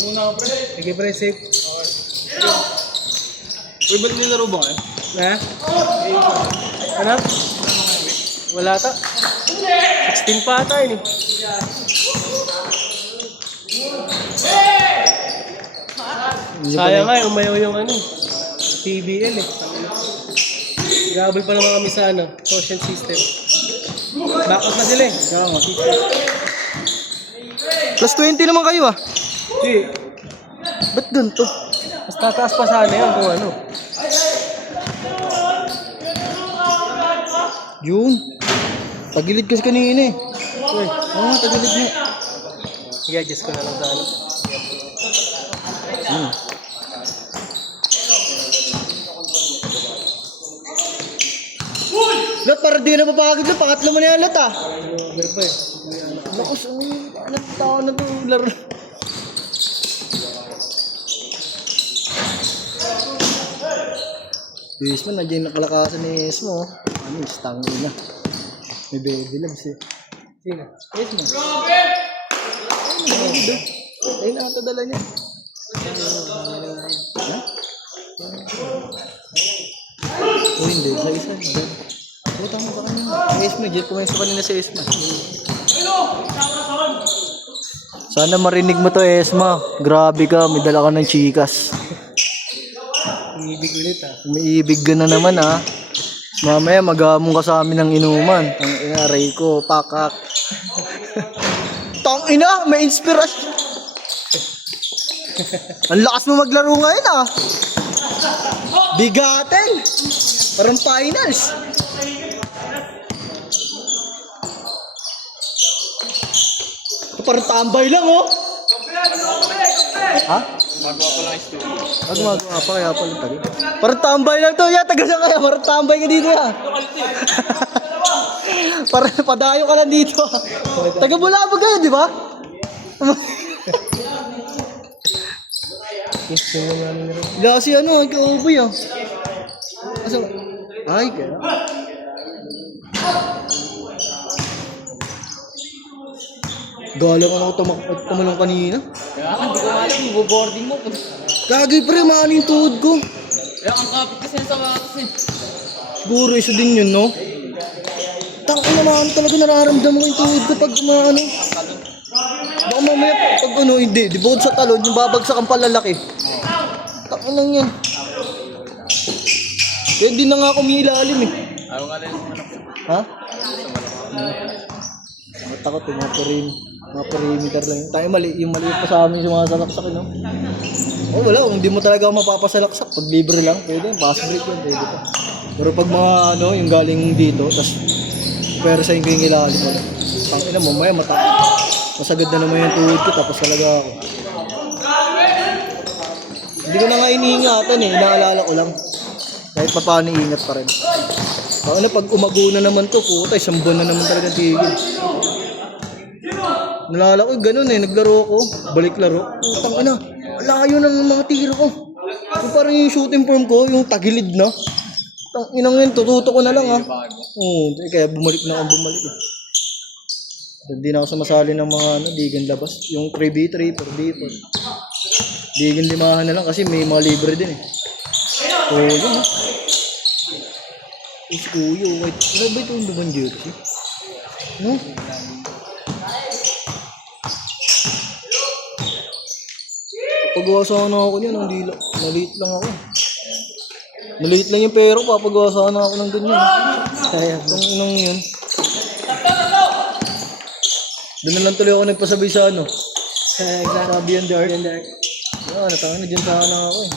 Muna pre. Sige pre, safe. Uy, ba't nilaro ba kayo? Ha? Ano? Wala ta. 16 pa ata yun eh. Sayang nga, umayaw yung ano, TBL eh. Gabal pa naman kami sa ano, social system. Back up na sila eh. Kaya nga. Plus 20 naman kayo ah. Hindi. Ba't ganito? Mas tataas pa sana yun kung ano. Yun. Tagilid kasi kanina eh. Uy, Oo nga, tagilid mo. sige, adjust ko na lang sa ano. Lot, para di na mapagod lang. Pangatlo mo na yan, Lot ah. Over pa eh. Lakas, anong tao na ito laro. Bisman, nandiyan yung nakalakasan ni Esmo. Ano, stangi na. May baby loves eh. Sino? Esmo. Ayun na ata dala niya. Ha? O hindi, sa isa. Puta mo ba kanina? Esmo, dyan pumayos pa kanina si Esmo. Sana marinig mo to, Esma. Grabe ka, may dala ka ng chikas. Ibig ulit ah. May ibig ka na naman ha. Mamaya magamong ka sa amin ng inuman. Ang inaray ko, pakak. Tang ina, may inspirasyon. Ang lakas mo maglaro ngayon ah. Bigatin. Parang finals. Parang tambay lang oh. Ha? Magawa pa lang yung studio. Gumagawa pa kaya pala tayo. Parang tambay lang to. Ya, taga saan kaya? Parang tambay ka dito ya. Parang padayo ka lang dito. Taga Bulabog kayo, di ba? Gusto mo nga nila. Wala kasi ano, kauboy ah. Asa? Ay, kaya. Galang ako tumalong kanina. Kaya nga, hindi ko alam. Boarding mo. Kagay pre, maano yung tuhod ko. Kaya ang kapit kasi sa wakas eh. Siguro isa din yun, no? Tangin na naman talaga nararamdaman ko yung tuhod ko pag ano. Baka mamaya pag ano, hindi. Di bukod sa talon, yung babagsak ang palalaki. Tangin lang yan. Kaya hindi na nga ako umiilalim eh. Ayaw nga lang yung Ha? Matakot eh, mga perimeter lang. Tayo mali, yung maliit pa sa amin yung mga salaksak, no? Oh, wala, kung hindi mo talaga ako mapapasalaksak, pag libre lang, pwede, pass break yan, pwede pa. Pero pag mga ano, yung galing dito, tas pero sa yung ilalim mo, ang ina mo, maya masagad na naman yung tuhod ko, tapos talaga ako. Hindi ko na nga iniingatan eh, inaalala ko lang. Kahit pa paano iingat pa rin. Ano, pag umago na naman to, puta, isang buwan na naman talagang tigil. Nalala ko, ganun eh, naglaro ako, balik laro. Putang ina, layo ng mga tiro ko. Yung parang yung shooting form ko, yung tagilid na. Tang inang yun, tututo ko na lang ha. Oo, kaya bumalik na akong bumalik eh. Hindi na ako sumasali ng mga ano, digan labas. Yung 3v3, 4v4. Digan limahan na lang kasi may mga libre din eh. Oo, yun ha. Si Kuyo, wait. Ano ba ito yung dumang jersey? No? Papagawa sana ako niyan, ang dila. Maliit lang ako. Maliit lang yung pero, papagawa sana ako ng ganyan. Kaya, itong inang yun. Doon na lang tuloy ako nagpasabay sa ano. Sa Beyond the Art. Oo, natanga na dyan sana ako eh.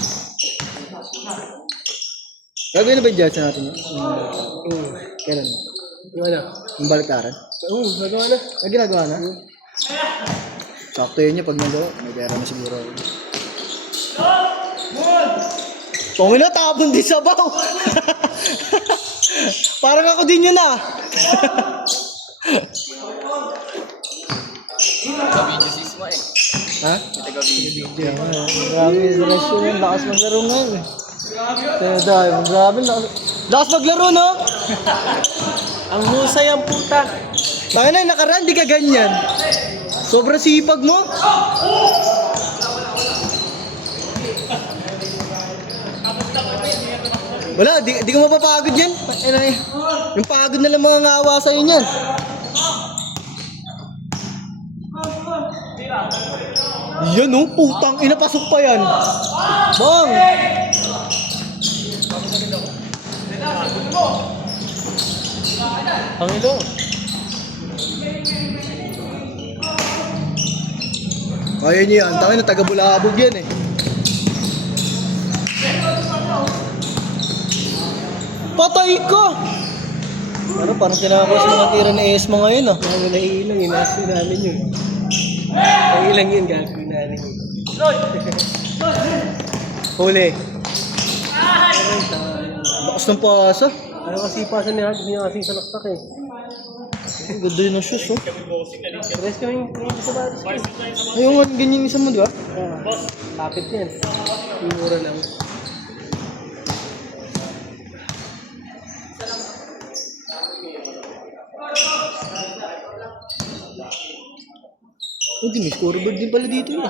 Gagawin na ba yung judge natin yun? Kailan? Yung ano? Yung baliktaran? Oo, nagawa na. Ay, ginagawa na? Sakto yun niya pag nagawa. May pera na siguro. Tungin na, tapon din sa baw. Parang ako din yun ah. Taga-video si Isma eh. Ha? Taga-video. Grabe, relasyon yun. Lakas maglaro ngayon eh. Kaya dahil, grabe. Lakas maglaro no? Ang husay ang puta. Tayo na, nakaraan, di ka ganyan. Sobrang sipag mo. Wala, di ka mapapagod yan. Yung pagod na lang mga ngawa sa'yo niyan. Yan oh, putang ina, pasok pa yan. Bang! Pangilo. Kaya niyo yan, tangin na taga-Bulabog yan eh. Patay ka! Ano, parang kinakos mga tira ni Esma ngayon ah. Mga naiilang, inasin namin yun. Naiilang yun, gagawin namin yun. Huli. Lakas ng pasa. Ayaw kasi pasan niya, gusto niya kasi salaksak eh. Ang ganda yun ng shoes oh. Pares kami yung sa baris. Ayun nga, ganyan isa mo di ba? Kapit yan. Yung mura lang. Oh, di may scoreboard din pala dito eh.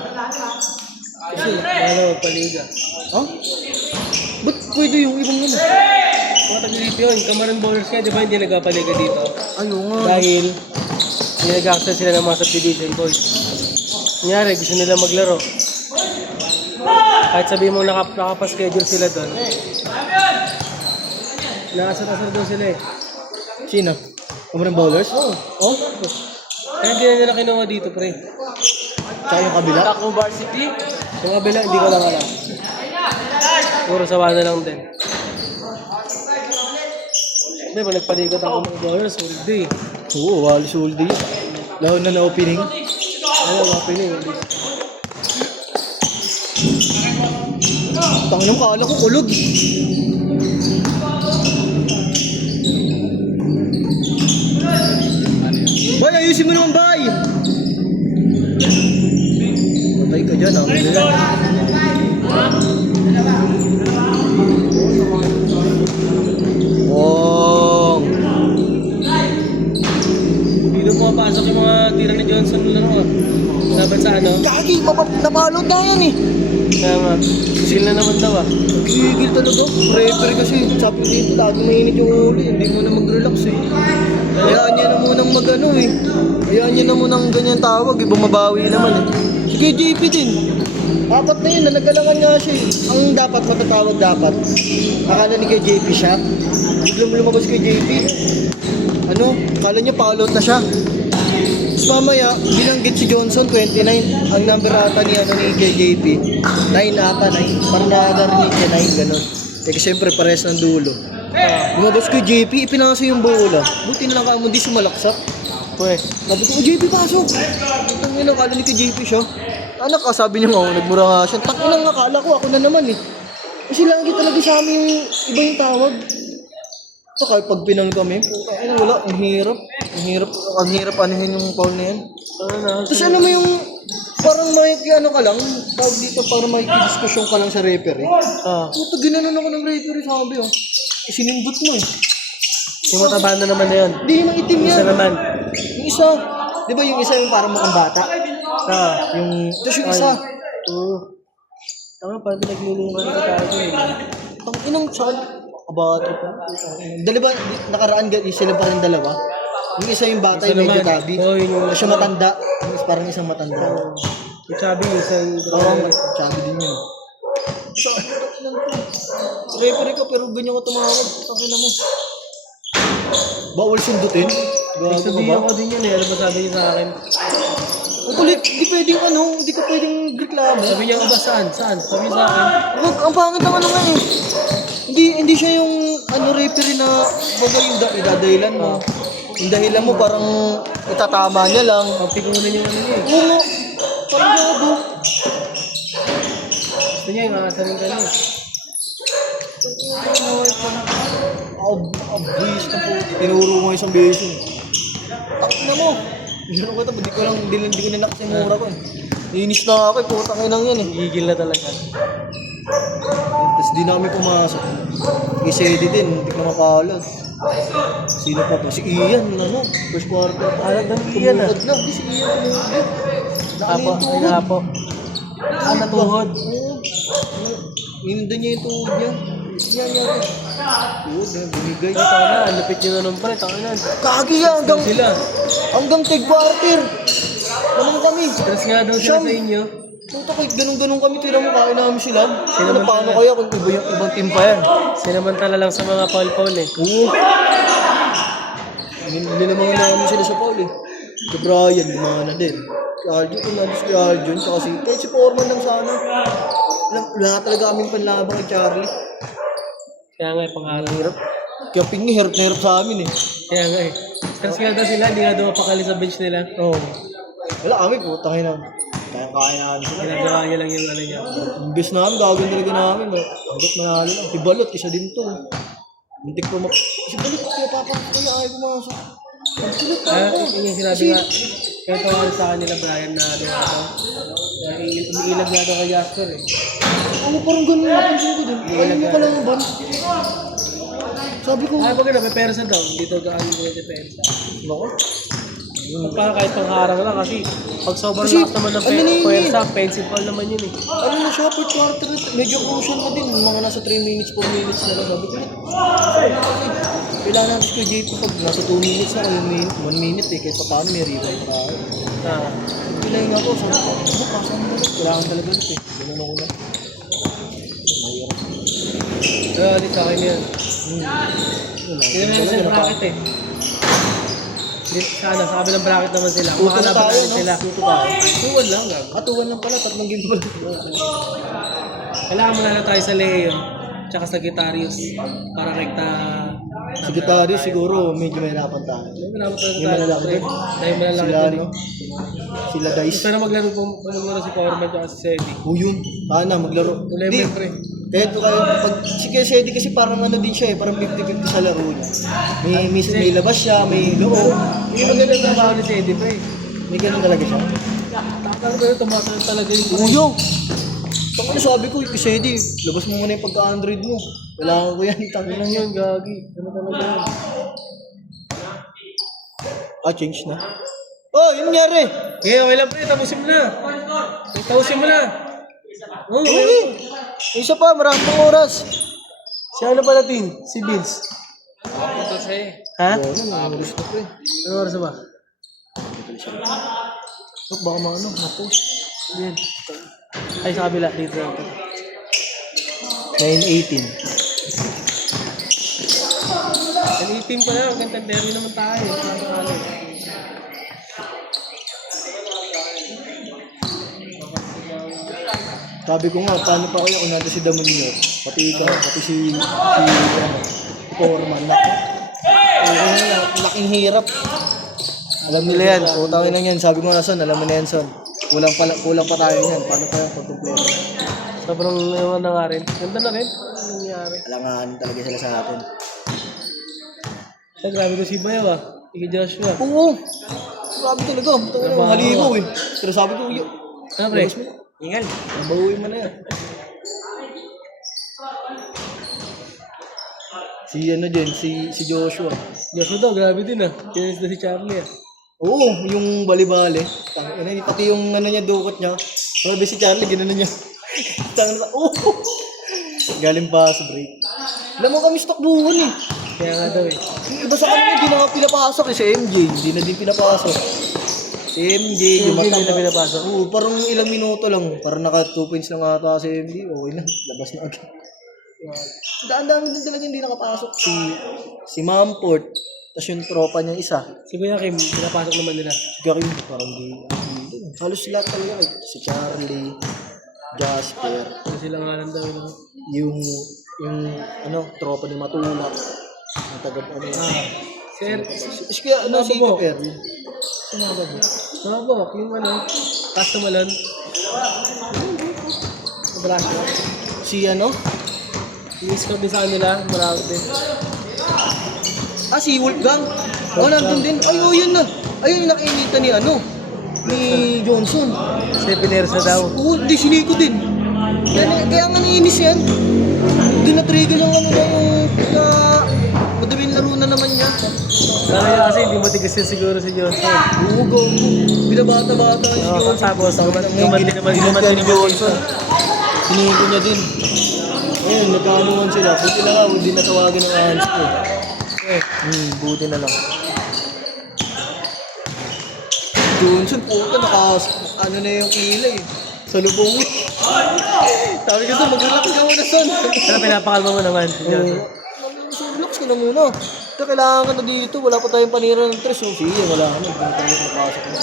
Kasi, paano magpaliga? Ha? Ba't pwede yung ibang ano? Mga tabi-dito yun, Kamaran Bowlers kaya, di ba hindi nagpapaliga dito? Ayun nga. Dahil, hindi nag-access sila ng mga subdivision boys. Kunyari, gusto nila maglaro. Kahit sabihin mo nakapaschedule sila doon. Nakasar-asar doon sila eh. Sino? Kamarang bowlers? Oh. Kaya hindi na nila kinuha dito, pre. Tsaka yung kabila? Takbo varsity. Yung kabila, hindi ko lang alam. Puro sawa na lang din. Hindi ba nagpaligot ako ng bowlers, all day. Oo, walis all day. Lalo na na-opening. Ano, mapiling. Tanginang kala ko kulog. Bay, ayusin mo naman, bay! Patay ka dyan, ako na yan. Wong! Dito pumapasok yung mga tira ni Johnson na laro ah. Dapat sa ano? Gagi, napalot na yan eh. Tama. Seal na naman daw ah. Gigil talaga. Referee kasi, sabi dito, lagi mainit yung ulo. Hindi mo na mag-relax eh. Hayaan niya na munang mag-ano eh. Hayaan niya na munang ganyan tawag eh. Bumabawi naman eh. Si KJP din. Apat na yun, nagalangan nga siya eh. Ang dapat matatawag dapat. Akala ni KJP siya. Biglang lumabas kay JP. Ano? Akala niya pa-out na siya. Tapos mamaya, binanggit si Johnson, 29. Ang number ata ni, KJP. 9 ata, 9. Parang nakagarinig niya 9, gano'n. Eh, kasi siyempre, pares ng dulo. Lumabas kay JP, ipinasa yung bola. Buti na lang kaya mo, hindi sumalaksak. Pwes. Sabi ko, JP, pasok! Ito nga, akala ni KJP siya. Anak ka, sabi niya nga, nagmura nga siya. Takinang akala ko, ako na naman eh. Kasi lagi talaga sa amin yung iba yung tawag. So, kahit pag pinang kami, ay na wala, ang hirap. Ang hirap anuhin yung foul na yan. Tapos ano mo yung, parang may, ano ka lang, tawag dito, parang may diskusyon ka lang sa referee. Puto, ginanon ako ng referee, sabi oh. Isinindot mo eh. Yung mataba na naman na yun. Hindi yung itim yan. Isa naman. Yung isa, di ba yung isa yung parang mukhang bata? Yung, tapos yung isa. Oo. Tama, parang pinaglulungan na tayo eh. Ang inang saan? Kabata pa. Dalawa, nakaraan sila pa rin dalawa. Yung isa yung bata, yung medyo tabi. Oo, yung Tapos yung matanda. Yung parang isang matanda. yung sabi, isa yung Oo, sabi din yun. Referee ka pero ganyan ka tumawag. Takina mo. Bawal sundutin. Gago ka sabihin ba? ko din yun eh. Ano ba sabi niya sa akin? Ang kulit, hindi pwedeng hindi ka pwedeng reklamo. Sabi niya ba saan? Saan? Sabi niya sa akin. Wag, ang pangit ng ano nga eh. Hindi siya yung referee na baga yung idadahilan mo. Yung dahilan mo parang itatama niya lang. Pagpikunan yung ano niya eh. Oo, parang gago. Gusto niya yung asanin ka niya. Buwis ka po. Tinuro mo isang beso. Takot na mo. Hindi ko nilakas yung mura ko eh. Inis na ako eh. Putang inang yan eh. Gigil na talaga. Tapos di namin pumasok. Si Eddie din, hindi ko na makalas. Sino pa ba? Si Ian, ano? First quarter. Alam ng Ian ah. Tumugod na. Di si Ian tumugod. Apo, inapo. Natuhod. Oo. Inindan niya yung tuhod niya. Yan. Bumigay. Ito na, ang lapit nyo na ng pre, taka na. Kagi yan, Sila. hanggang tig-quarter. Naman kami. Stress nga daw sila sa inyo. Puta kahit ganun-ganun kami, tira mo kain namin sila. Sino Ano, man paano sila? kaya kung ibang team pa yan? Sinamantala lang sa mga foul-foul eh. Oo. Hindi naman namin sila sa Paul eh. Si Brian, lumana din. Si Arjun, nandun si Arjun, tsaka si... Kahit si Foreman lang sana. Lahat talaga kaming panlabang kay Charlie. Kaya nga, pangarap. Ang hirap. Kaya pingi, hirap na hirap sa amin eh. Kaya nga eh. Stress nga daw sila, hindi nga daw mapakali sa bench nila. Oo. Wala kami, putang ina. Kaya namin sila. Ginagawa niya lang yung ano niya. Imbes namin, gagawin talaga namin. Hanggat manalo lang. Si Balot, isa din to. Muntik pa si Balot, kaya papakaya ayaw pumasok. Ang sulit Yun yung sinabi nga. Kaya tawag sa kanila Brian na ano nga daw. Umiilag nga daw kay Jasper eh. Ano parang ganun napansin ko din. Ayaw mo kalaban. Sabi ko, Ay, baga na, may persa daw. Dito gaan yung depensa. Bako? Parang kahit pangharang lang kasi pag sobrang Kasi, lakas naman ng ano na yun puwersa, pensive foul naman yun eh. Ano na siya, per quarter, medyo crucial na din. Mga nasa 3 minutes, 4 minutes na lang. Sabi ko, kailangan natin si JP pag nasa 2 minutes na, 1 minute eh. Kahit pa paano may revive pa ako. Ah. Pilayin ako, sabi ko, pasan mo ulit. Kailangan talaga ulit eh. Ganun ako na. Mahirap. Pero ulit sa akin yun. Hindi na sa bracket eh. Sana, sa kabilang bracket naman sila. Tuto na Makalaban tayo, naman no? sila. Tuto tayo. Tuwan lang, gag. Atuwan lang pala, 3 game pala. Kailangan muna na tayo sa Leon, tsaka sa Gitarius, para rekta. Secretary siguro, medyo mahirapan tayo. Yung malalaki Yung malalaki doon. doon. Dahil malalaki Sila, doon no? eh. Sila Dice. Pero maglaro si Foreman tsaka si Sedi. Yun. Sana, maglaro. Level pre. Kahit pag si Kesedi kasi parang ano din siya eh, parang 50-50 sa laro niya. May labas siya, may loob. Hindi maganda trabaho ni Sedi pre. May ganun talaga siya. Takang pero tumatalon talaga yung Uyo! Tangina sabi ko, Kesedi, labas mo muna yung pagka-Android mo. Kailangan ko yan, Ano tangina lang yun, gagi. Ano talaga yun? change na. Oh, yun nangyari! Okay, okay lang pre. Tapusin mo na. Tapusin mo na. Oo, Uy! Isa pa, maraming pang oras. Si ano pala din? Si Vince. Ito siya eh. Ha? Oras na po eh. Ano oras na ba? Baka maano, na-post. Yan. Ay, sa kabila. Dito lang. 9:18. Ang 18 pa lang. Hanggang tandero naman tayo. Sabi ko nga, paano pa kaya kung natin si Damonio, pati ikaw, pati si Foreman na. Laking hirap. Alam nila yan, utangin lang yan. Sabi ko nga Son, alam mo na yan Son. Kulang pa tayo yan. Paano pa yan pag-complete? Sobrang naman na nga rin. Ganda na rin. Ano nangyari? Alangan talaga sila sa atin. Ay, grabe ko si Bayaw ah. Sige Joshua. Oo! Grabe talaga. Haligo eh. Pero sabi ko, Ano pre? labas mo. Ingal. Bahuin mo na yan. Si ano din, si Joshua. Joshua daw, grabe din ah. Kinis na si Charlie ah. Oo, yung bali-bali. Pati yung ano niya, dukot niya. Grabe si Charlie, gano'n niya. Tangan sa, galing pa sa break. Alam mo kami stock buwan eh. Kaya nga daw eh. Yung iba sa kanila, hindi na nga pinapasok eh. Si MJ, hindi na din pinapasok. Si MJ, yung Hindi matang na pinapasok. Oo, parang ilang minuto lang. Parang naka 2 points lang ata si MJ. Okay na, labas na agad. Daan-dami din talaga hindi nakapasok. Si Mamport, tapos yung tropa niya isa. Si Kuya Kim, pinapasok naman nila. Si Karim, parang di. Halos lahat talaga. Si Charlie, Jasper, Kasi sila nga lang daw. No? yung tropa ni Matulak. Ang tagad ano. Sir, Si kaya ano si Mababok. Kaper. Si Mababok. Mabok, yung ano, customer Mabalas na. Si ano? Yung scout din sa kanila, marami din. Si Wolfgang. Nandun din. Ay, yun na. Ayun yung nakainita ni ni Johnson. Si Pinersa daw. Oo, hindi si Nico din. Kaya nga naiinis yan. Doon na-trigger yung ano na yung madaming laro na naman niya. Sabi niya kasi hindi matigas yan siguro si Johnson. Oo, go. Binabata-bata si Johnson. Tapos, gumanti naman Ginagyan ni Johnson. Siniko niya din. Ayun, nagkaanuhan sila. Buti na nga, hindi natawagan ng Hans ko. Buti na lang. Johnson, puta, ano na yung kilay. Sa lubong. Sabi ko sa, mag-relax ka muna, son. Pero pinapakalma mo naman. Relax ka na muna. Ito, kailangan ka na dito. Wala pa tayong panira ng tres. So, sige, wala ka na. Hindi tayo napasok na.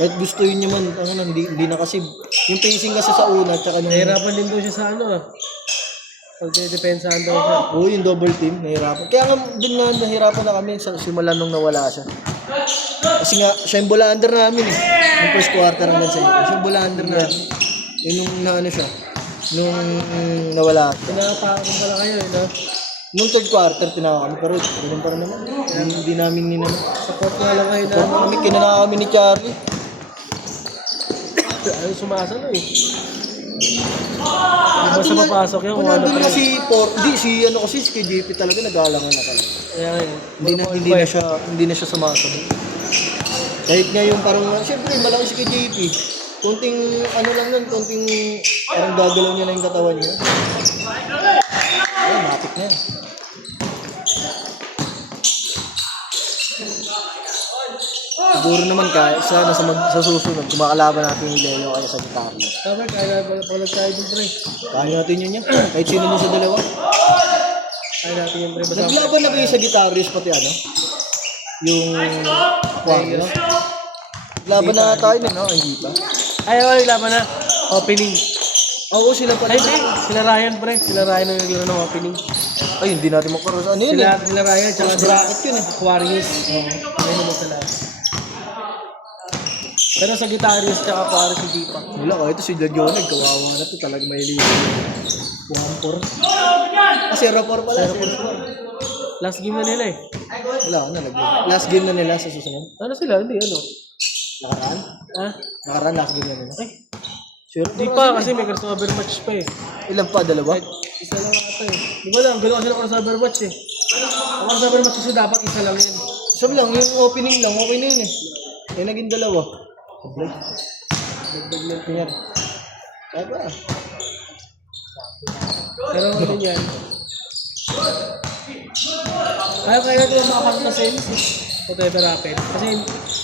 Kahit gusto yun naman, hindi na kasi. Yung pacing kasi sa una, tsaka nung... Nahirapan din daw siya sa ano ah. Pagdedepensahan daw siya. Oo, yung double team, nahirapan. Kaya nga, dun nga, nahirapan na kami sa simula nung nawala siya. Kasi nga, siya yung bolander namin eh. Yung first quarter hanggang sa iyo. Siya yung bolander namin. Yung nung naano siya. Nung nawala siya. Pinapakakong pala kayo eh, no? Nung third quarter, tinaka kami. Pero ganun pa rin naman. Hindi namin ninano. Support nga lang kayo na. Support kami, kinanaka kami ni Charlie. Ano sumasalo eh. Iba sa papasok yun. Kung nandun nga si ano kasi si KJP talaga nag-aalangan na talaga. Kaya nga yun. Hindi na siya sumasabi. Kahit nga yung parang, syempre malaki si KJP. Konting ano lang nun, konting parang gagalaw niya na yung katawan niya. Ay, mapit na yan. Siguro naman kaya sana sa susunod kumakalaban natin yung Leo kaya sa Gitario. Sabi, kaya pala tayo dun pre. Kaya natin yun yan. Kahit sino mo sa dalawa. Kaya natin yung pre. Naglaban na kayo sa Gitarios pati ano? Yung Kwang, no? Laban na tayo na, no? Ay, hindi pa. Ay, laban na. Opening. Oo, sila pala. Ay, hindi. Sila Ryan pre. Sila Ryan ang naglaro ng opening. Ay, hindi natin makaroon sa ano yun eh. Sila Ryan, tsaka First bracket yun eh. Aquarius. Oo. Ayun naman sila. Pero sa Guitarius tsaka Aquarius hindi pa. Wala ko, ito si Lagioneg. Kawawa na to. Talaga may liwan. 1-4. Ah, 0-4 pala. 0-4. Last game na nila eh. Wala ko na. Last game na nila sa susunod. Ano sila? Hindi, ano? Nakaraan? Ha? Nakaraan, last game na nila. Ay, Sure? hindi pa kasi may crossover match pa eh. Ilan pa? Dalawa? Isa lang ata eh. Di ba lang, gano'n kasi ng crossover match eh. Ang crossover match kasi dapat isa lang yun. Sabi lang, yung opening lang, okay na yun eh. Eh, naging dalawa. Dagdag lang Kanya. Kaya ba? Pero ano yan? Kaya natin makapasok na semis eh. Whatever happen. Kasi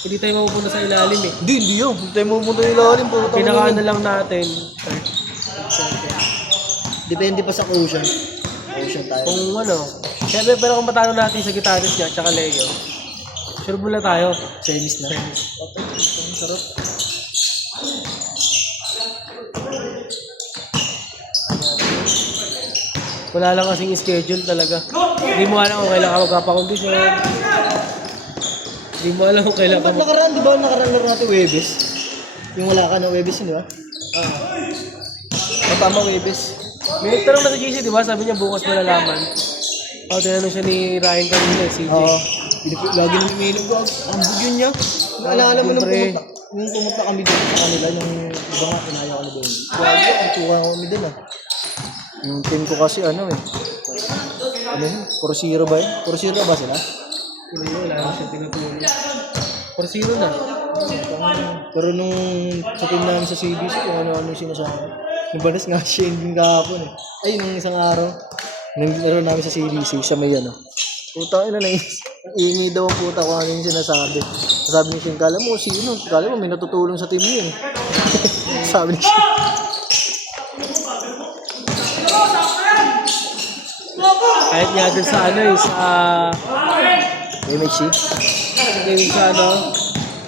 hindi tayo mapupunta sa ilalim eh. Hindi yun. Hindi tayo mapunta yung ilalim. Pinakaan na lang natin. Depende pa sa Ocean. Ocean tayo. Kung ano. Siyempre, pero kung matalo natin sa Gitaris niya, tsaka Leo, sure na tayo. Semis na. Sarap. Wala lang kasing schedule talaga. Hindi mo alam kung kailan ka magpapakondisyon. Hindi mo alam kung kailan ka Ba't nakaraan, di ba nakaraan laro natin Webes? Yung wala ka na Webes yun, di ba? Tama Webes. May tanong na sa GC, di ba? Sabi niya bukas malalaman. Tinanong siya ni Ryan kanina, CJ. Oo. Lagi nang umiinom ko. Ang bugyon niya. Naalala mo nung pumunta kami doon sa kanila, yung iba nga, kinaya ko na doon. Grabe, ang tuwa kami doon ah. Yung team ko kasi ano eh. Ano yun? 4-0 ba yun? 4-0 ba sila? Hindi mo, wala na siya tinutulong. 4-0 na. Pero nung sa team namin sa CBC, kung ano-ano yung sinasabi. Yung banas nga siya yung kahapon eh. Ay, nung isang araw, nung laro namin sa CBC, siya may ano. Puta, ina na iingi daw ang puta kung ano yung sinasabi. Sabi ni Shane, kala mo sino? Kala mo may natutulong sa team niya eh. Sabi ni Shane. Kahit nga dun sa ano eh, sa... MHC? Gaming sa ano,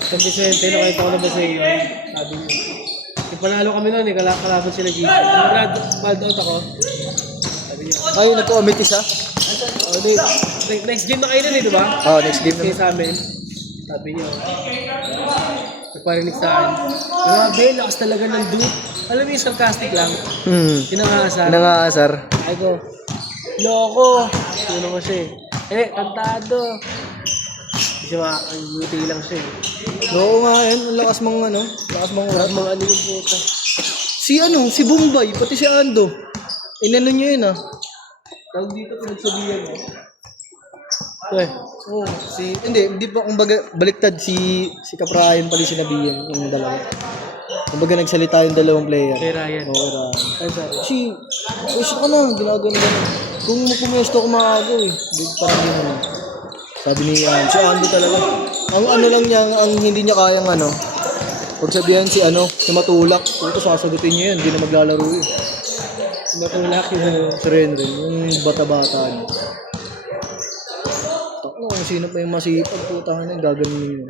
San Vicente, nakita ko na ba sa iyo? Sabi niya. Panalo kami noon eh, kalaban sila GC. Bald out ako. Sabi niya. Ay, nagko-omit isa? Next game na kayo nun eh, di ba? Oo, next game Kaya na. sa amin. Sabi niya. Nagparinig sa akin. Grabe, lakas talaga ng dude. Alam mo yung sarcastic lang. Pinangasar. Pinangasar. Ay ko, loko. Ano ko siya eh. Kantado. Hindi siya makakangiti lang siya eh. Oo nga yan, ang lakas mong ano, lakas mong Lahat mga ano yung puta. si Bombay, pati si Ando. Inano niyo yun ah. Tawag dito pinagsabihan mo. Oo, hindi pa kumbaga baliktad si Kaprayan pala sinabihan yung dalawa. Kumbaga nagsalita yung dalawang player. Kay Ryan. Oo, Ryan. Ay, sorry. Kasi, pumesto ka na, ginagawa na gano'n. Kung pumesto ko maaga eh. Parang gano'n. Sabi ni si Andy talaga. Ang ano lang niya, ang hindi niya kayang ano, pag sabihan si Matulak, puto sasagutin niya yun, hindi na maglalaro yun. Matulak yun. Si Renren, yung bata-bata niya. Takno, kung sino pa yung masipag, putahan na, gaganin yun.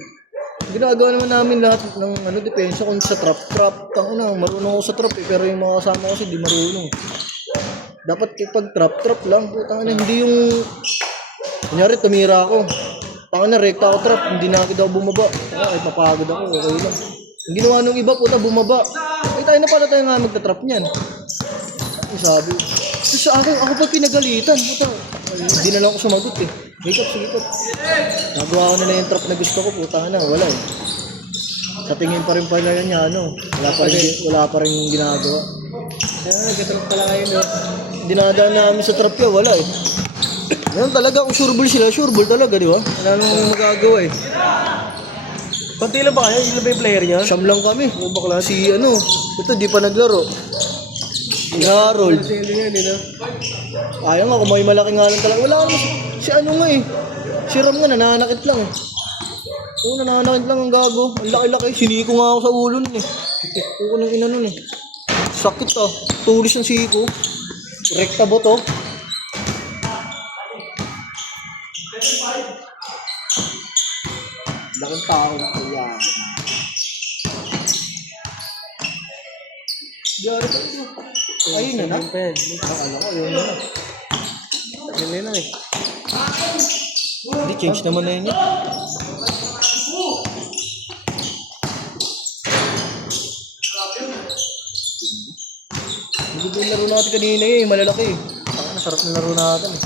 Ginagawa naman namin lahat ng depensa kung sa trap. Tangina, marunong ako sa trap eh, pero yung mga kasama ko kasi di marunong. Dapat kapag trap lang, putahan na, hindi yung kunyari tumira ako. Tangina, rekta ako trap, hindi na agad ako bumaba. Ay, papagod ako, okay lang. Ang ginawa nung iba, puta, bumaba. Ay, tayo na pala tayo nga magta-trap niyan. Ay, sabi. Tapos ako pa pinagalitan, puta. Ay, hindi na lang ako sumagot eh. Sige po. Nagawa ko na lang yung trap na gusto ko, puta na, wala eh. Sa tingin pa rin pala yan niya, wala pa rin ginagawa. Nagkatrap pala kayo, no? Dinadaan namin sa trap yan, wala eh. Ngayon talaga, kung sure ball talaga, di ba? Wala nang magagawa eh. Kunti lang ba kayo? Yun ba yung player niya? Siyam lang kami. Si ito di pa naglaro. Si Harold. Kasi yun yan, no? Ayaw nga, kung may malaki nga lang talaga. Wala naman si nga eh. Si Ram nga, nananakit lang eh. Oo, nananakit lang ang gago. Ang laki-laki. Siniko nga ako sa ulo nun eh. Oo, nang ina nun eh. Sakit ah. Tulis ang siko. Rekta ba to? Laking tao na kaya. Gari pa ito. Ayun na na. Alam ko, yun na. Yun lang eh. Hindi, change naman na yun. Hindi yung laro natin kanina eh, malalaki eh. Sarap na laro natin eh.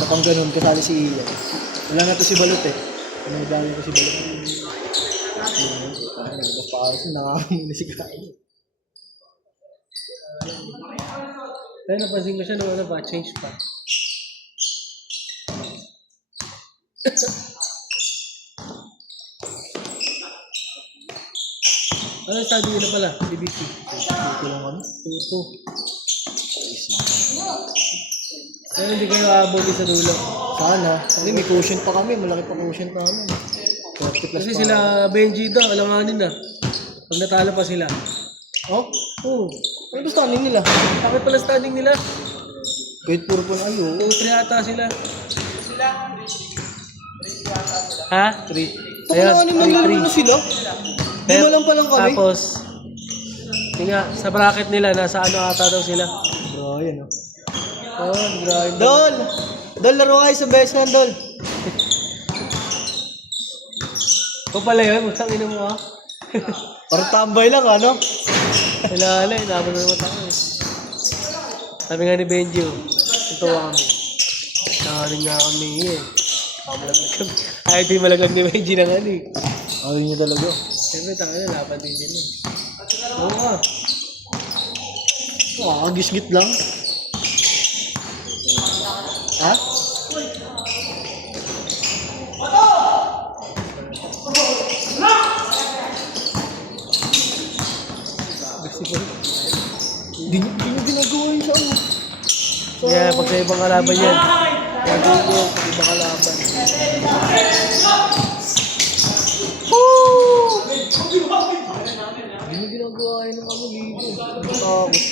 Sa pang ganun, kasali si Ian. Wala na to si Balot eh. Ano nagdami ko si Balot? Nagabas pa ayos, nangangamin na si Kain. Kaya napansin ko siya nung change pa. Ano yung study nila pala? DBC. Dito lang kami. 2-2. Kaya hindi kayo aboli sa dulo. Sana. Hindi, may quotient pa kami. Malaki pa quotient namin. 40 plus Kasi pa. sila Benji daw, alanganin na. Pag natalo pa sila. Oh? Oo. Ano ba standing nila? Bakit pala standing nila? Kahit puro po na ayo. 2-3 ata sila. Ha? 3. Tanganin na laro na sila. Lima lang pa lang kami. Tapos, yun nga, sa bracket nila, nasa ano ata daw sila. Brian, oh. Oh, grabe. Dol! Dol, laro kayo sa best hand, Dol. O pala yun, magtang ino mo ah. Parang tambay lang, ano? Wala, dapat na naman ako eh. Sabi nga ni Benji, tuwa kami. Nakarin nga kami eh. Malaglag kami. Ayaw din malaglag ni Benji ng ano eh. Ayaw niya talaga. Siyempre, tanga na, lapat din sila eh. Oo ka. Kagisgit lang. Ha? Hindi niya ginagawa yun sa ano. Yeah, pag sa ibang kalaban yan. Pag ibang kalaban. Hindi niya ginagawa yun ng ano, ligo. Tapos,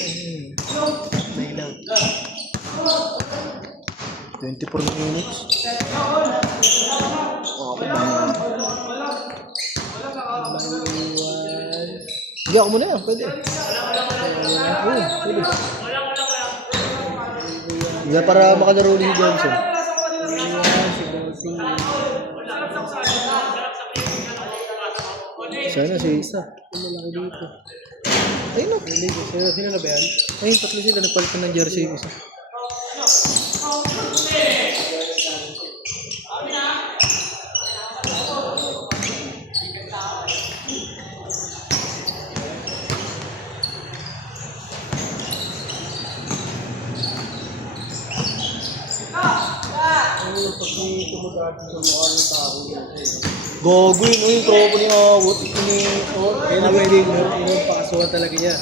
may lang. 24 minutes. Okay, hindi ako muna yan, pwede. Pwede. Hindi para makalaro ni Johnson. Sana si Isa. Malaki dito. Ayun o. Sino na ba yan? Ayun, tatlo sila. Nagpalit ng jersey yung isa. Gago yun, yung tropa ni Awot. Kaya na pwede yung pakasuhan talaga niya.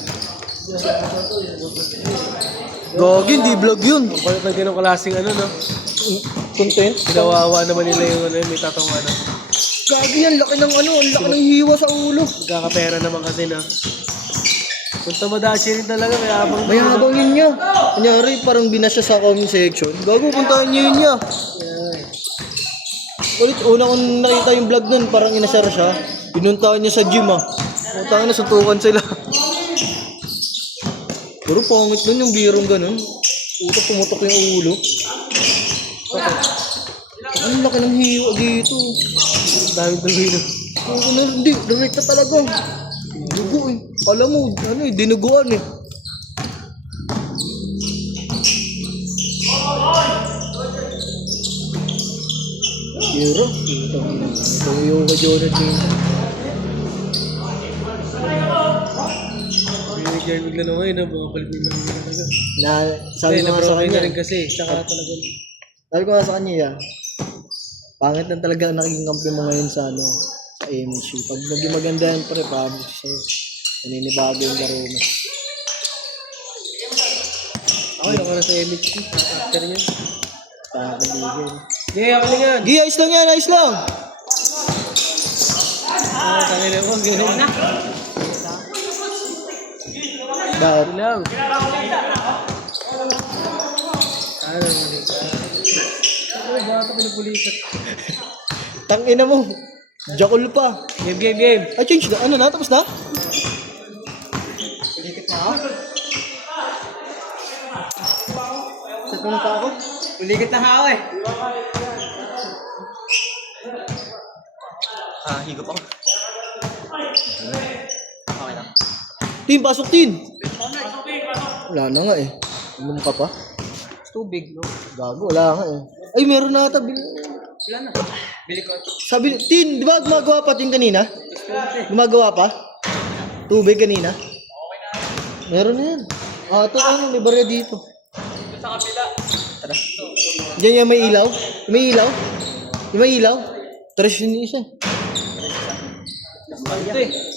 Gago yun, di vlog yun. Bakit na ganong klaseng ano, no? Content? Pinawawa naman nila yung ano, may tatawanan. Gago yan, laki ng ano, ang laki ng hiwa sa ulo. Magkakapera naman kasi na. Kung tamadashi rin talaga, may habang Mayabang yun niya. Kunyari, parang binasya sa comment section. Gago, puntahan niyo yun niya. Ulit, una kong nakita yung vlog nun, parang inasyar siya. Pinuntahan niya sa gym Puntahan na, suntukan sila. Pero pangit nun yung birong ganun. Utak pumutok yung ulo. Ang laki ng hiwa dito. daming tuloy na. Hindi, direkta talaga. Dugo Alam mo, dinuguan Hero. Ito yung ka Jonathan. Binigyan bigla na ngayon, bumabalik na talaga. Sabi ko nga sa na kanya. rin kasi, saka talaga. Sabi ko nga sa kanya, pangit na talaga ang naging kampi mo ngayon sa sa MHU. Pag naging maganda yan, pre, promise sa'yo. Naninibago yung laro mo. Ako, yung oras sa MHT. After niyan. Pakaligin. Yeah, ako nga. Gi, ayos lang yan, ayos lang! Tangin na mo, gano'n na. Bakit? Ito lang. Ano naman Ano ba ito pinupulisan? Tangina mo. Jakul pa. Game. Ay, change na. Ano na? Tapos na? Sa pumunta ako? Uligit na ako eh. Higop ako. Okay lang. Team, pasok team! Wala na nga Uminom ka pa? Tubig, no? Gago, wala nga Ay, meron na ata. Wala na. Bili ko. Sabi, Tin, di ba gumagawa pa Tin kanina? Gumagawa pa? Tubig kanina? Meron na yan. Ito may barya dito. Sa kapila. Tara. Diyan yung may ilaw? May ilaw? Yung may ilaw? Tres yun isa. Ito eh.